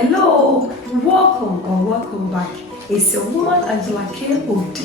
Hello, welcome back. It's your woman Angela K. OD.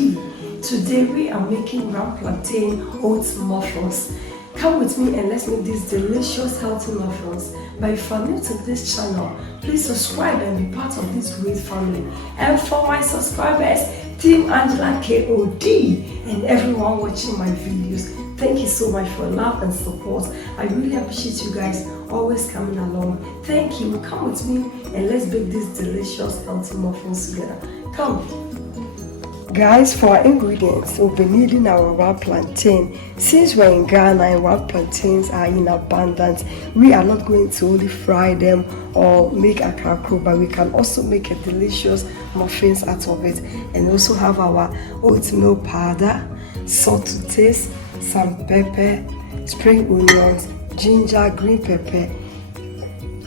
Today we are making round plantain oat muffins. Come with me and let's make these delicious healthy muffins. But if you're new to this channel, please subscribe and be part of this great family. And for my subscribers, Team Angela KOD and everyone watching my videos, thank you so much for love and support. I really appreciate you guys always coming along. Thank you. Come with me and let's bake these delicious healthy muffins together. Come. Guys, for our ingredients, we'll be needing our raw plantain. Since we're in Ghana and raw plantains are in abundance, we are not going to only fry them or make a kakro, but we can also make a delicious muffins out of it. And also have our oatmeal powder, salt to taste, some pepper, spring onions, ginger, green pepper,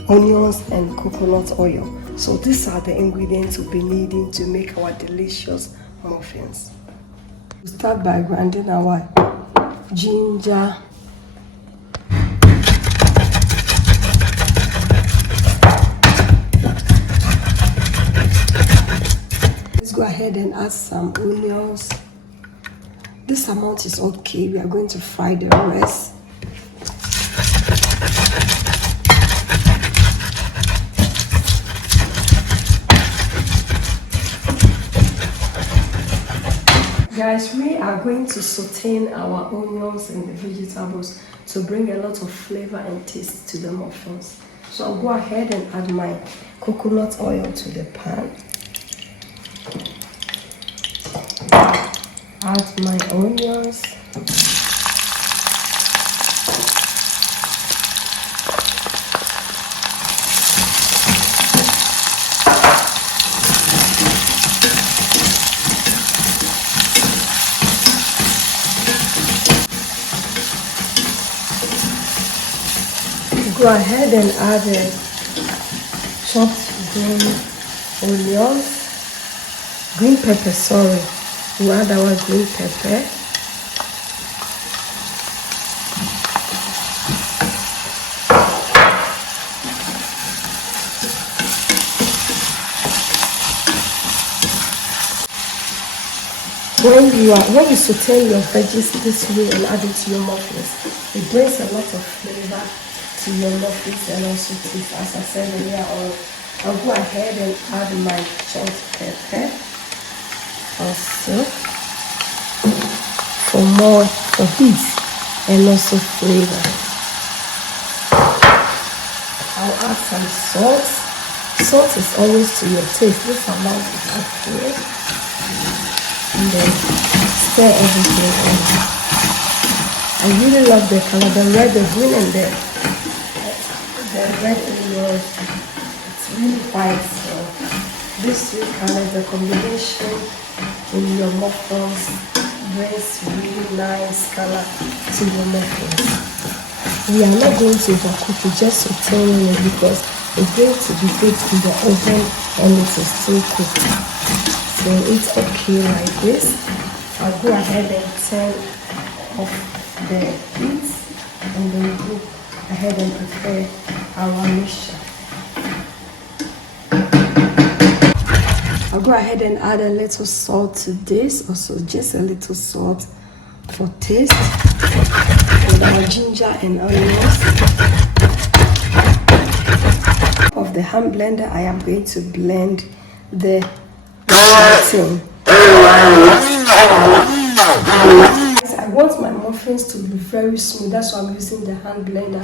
onions, and coconut oil. So these are the ingredients we'll be needing to make our delicious muffins. We'll start by grinding our ginger, let's go ahead and add some onions. This amount is okay. We are going to fry the rest. Guys, we are going to saute our onions and the vegetables to bring a lot of flavor and taste to the muffins. So I'll go ahead and add my coconut oil to the pan. Add my onions. Go ahead and add the chopped green pepper, sorry. We'll add our green pepper. When you saute your veggies this way and add it to your muffins, it brings a lot of flavor to your muffins and also taste. As I said earlier on, I'll go ahead and add my chopped pepper also for more of heat and also flavor. I'll add some salt. Salt is always to your taste. This amount is okay. And then stir everything in. I really love the color, the red, the green, and the red onions. It's really white, so this three colors, the combination in your muffins brings really nice color to your muffins. We are not going to overcook it, just sauteing it because it's going to be baked in the oven and it is still cooked. So it's okay like this. I'll go ahead and turn off the heat and then go ahead and prepare our mixture. I'll go ahead and add a little salt to this, also just a little salt for taste, and our ginger and onions. Of the hand blender, I am going to blend the plantain. I want my muffins to be very smooth, that's why I'm using the hand blender.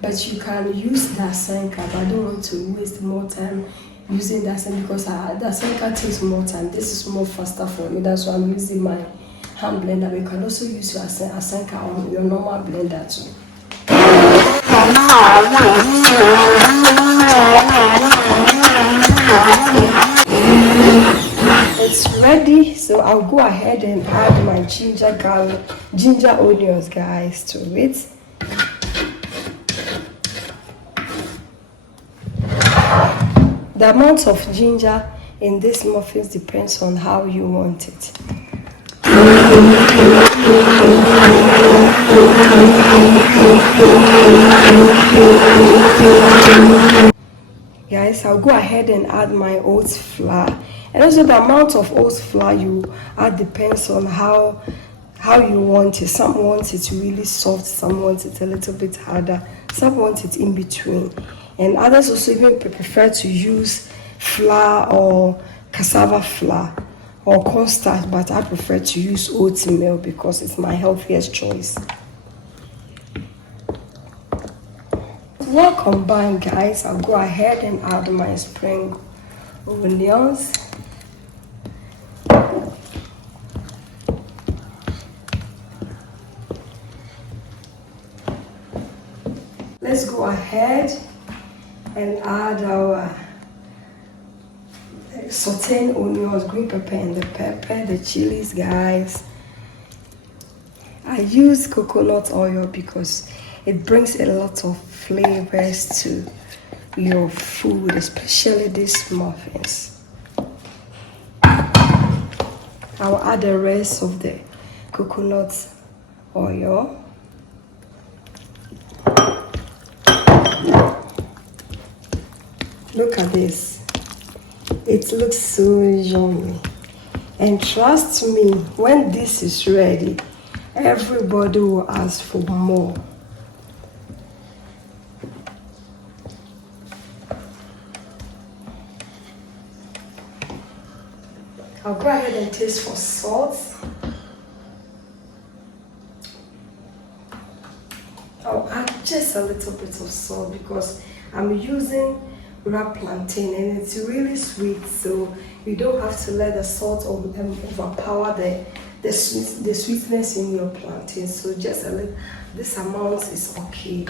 But you can use the asenka, but I don't want to waste more time using the asenka because the asenka takes more time. This is more faster for me, that's why I'm using my hand blender. But you can also use your asenka on your normal blender too. It's ready, so I'll go ahead and add my ginger onions, guys, to it. The amount of ginger in this muffins depends on how you want it. Guys, guys, I'll go ahead and add my oat flour. And also the amount of oat flour you add depends on how you want it. Some want it really soft, some want it a little bit harder, some want it in between. And others also even prefer to use flour or cassava flour or cornstarch, but I prefer to use oatmeal because it's my healthiest choice. Well combined, guys, I'll go ahead and add my spring onions. Let's go ahead and add our sauteed onions, green pepper and the pepper, the chilies, guys. I use coconut oil because it brings a lot of flavors to your food, especially these muffins. I'll add the rest of the coconut oil. Look at this. It looks so yummy. And trust me, when this is ready, everybody will ask for more. I'll go ahead and taste for salt. I'll add just a little bit of salt because I'm using wrapped plantain and it's really sweet, so you don't have to let the salt overpower the sweetness in your plantain. So just a little, this amount is okay.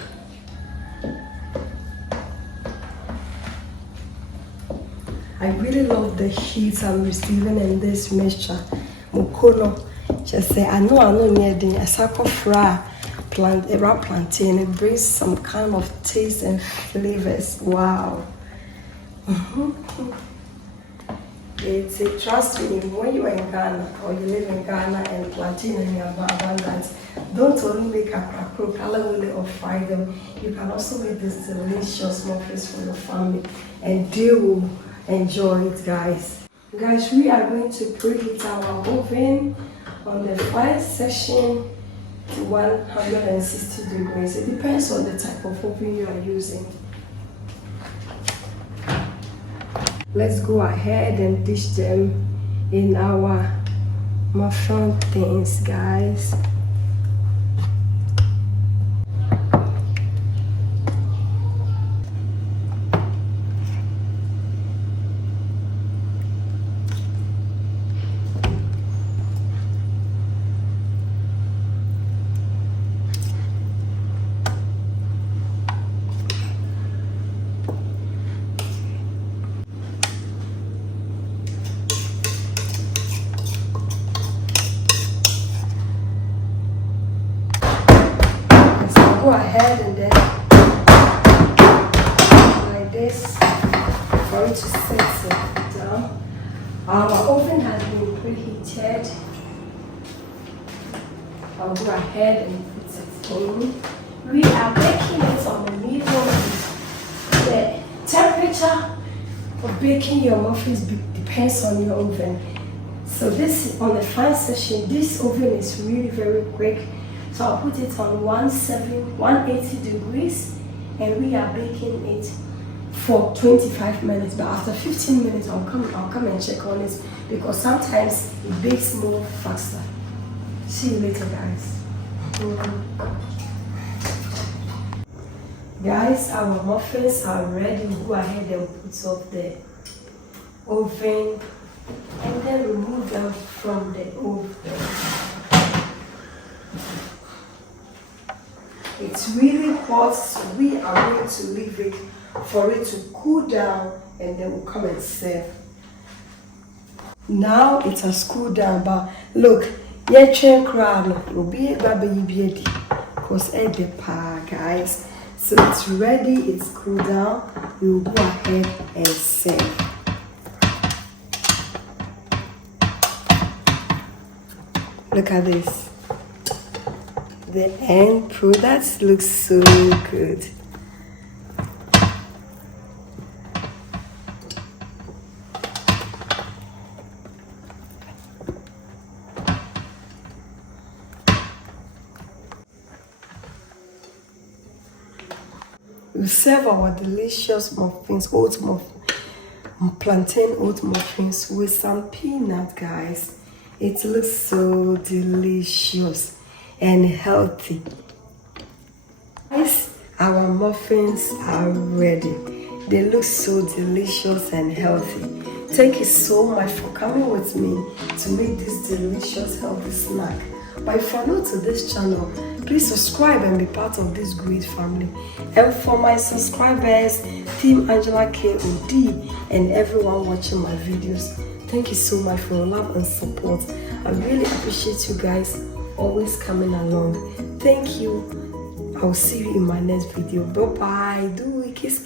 I really love the heat I'm receiving in this mixture. Mukono, just say I know near the circle fry wrapped plantain. It brings some kind of taste and flavors. Wow. Trust me, when you are in Ghana or you live in Ghana and plantain and you have abundance, don't only make a crackle or fry them. You can also make this delicious muffins for your family and they will enjoy it, guys. Guys, we are going to preheat our oven on the first section to 160 degrees. It depends on the type of oven you are using. Let's go ahead and dish them in our muffin things, guys. Go ahead and then like this for it to set down. Our oven has been preheated. I'll go ahead and put it in. We are baking it on the medium heat. The temperature of baking your muffins depends on your oven. So this on the fine section, this oven is really very quick. So I'll put it on 180 degrees and we are baking it for 25 minutes. But after 15 minutes, I'll come and check on it because sometimes it bakes more faster. See you later, guys. Guys, our muffins are ready. Go ahead and put off the oven and then remove them from the oven. It's really hot, so we are going to leave it for it to cool down and then we'll come and serve. Now it has cooled down, but look, will be because guys. So it's ready, it's cooled down. We will go ahead and serve. Look at this. The end product looks so good. serve our delicious muffins, plantain oat muffins with some peanut, guys. It looks so delicious and healthy. Guys, our muffins are ready. They look so delicious and healthy. Thank you so much for coming with me to make this delicious healthy snack. But if you're new to this channel, please subscribe and be part of this great family. And for my subscribers, Team Angela KOD, and everyone watching my videos, thank you so much for your love and support. I really appreciate you guys always coming along. Thank you. I'll see you in my next video. Bye bye. Do a kiss.